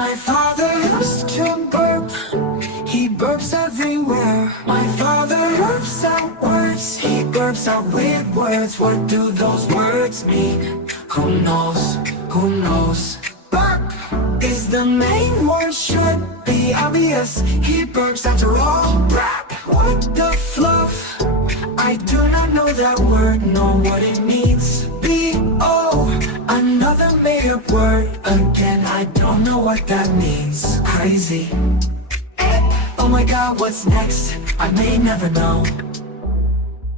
My father used to burp, he burps everywhere. My father burps out words, he burps out weird words. What do those words mean? Who knows, who knows? Burp is the main word, should be obvious. He burps after all. Rap, what the fluff? I do not know that word, know what it means. B-O, another made-up word. Again, I don't know what that means. Crazy. Oh my god, what's next? I may never know.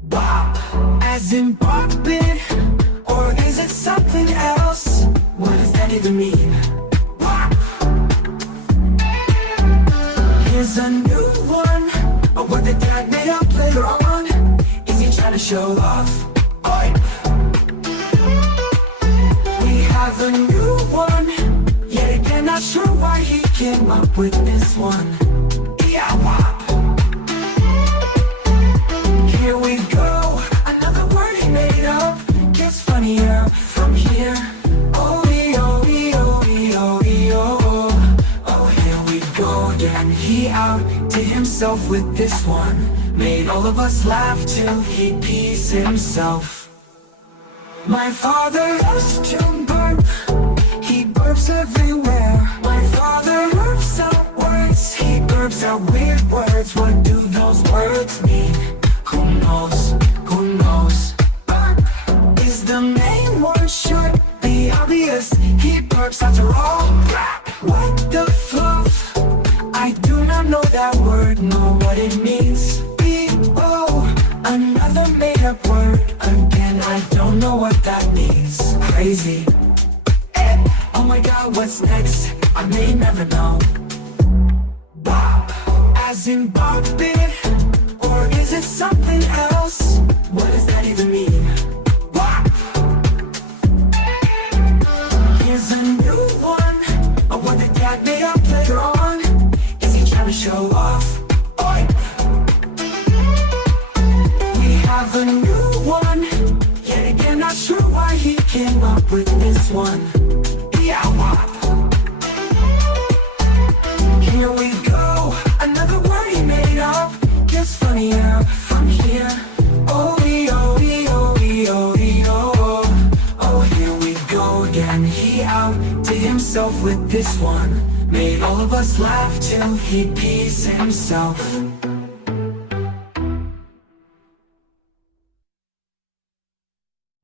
Bop, as in bopping, or is it something else? What does that even mean? Bop. Here's a new one, what the dad made up later on. Is he trying to show off? Oi. We have a new one, yet again not sure why he came up with this one. Yeah, wop. Here we go, another word he made up. Gets funnier from here. Oh, here we go again. He outdid himself with this one. Made all of us laugh till he pees himself. My father used to burp, he burps everywhere. My father burps out words, he burps out weird words. What do those words mean? Who knows, who knows? Burp is the main word, should be obvious. He burps after all. Rap, what the fluff? I do not know that word, know what it means. B-O, another made-up word. Again, I don't know what that means. Crazy. Oh my god, what's next? I may never know. Bop, as in bopping, or is it something else? What does that even mean? Bop. Here's a new one, what the dad made up later on. Is he trying to show off? Oi. We have a new one, yet again not sure why he came up with this one. Yeah, wop. Here we go, another word he made up. Gets funnier from here. Oh, here we go again. He outdid himself with this one. Made all of us laugh till he pees himself.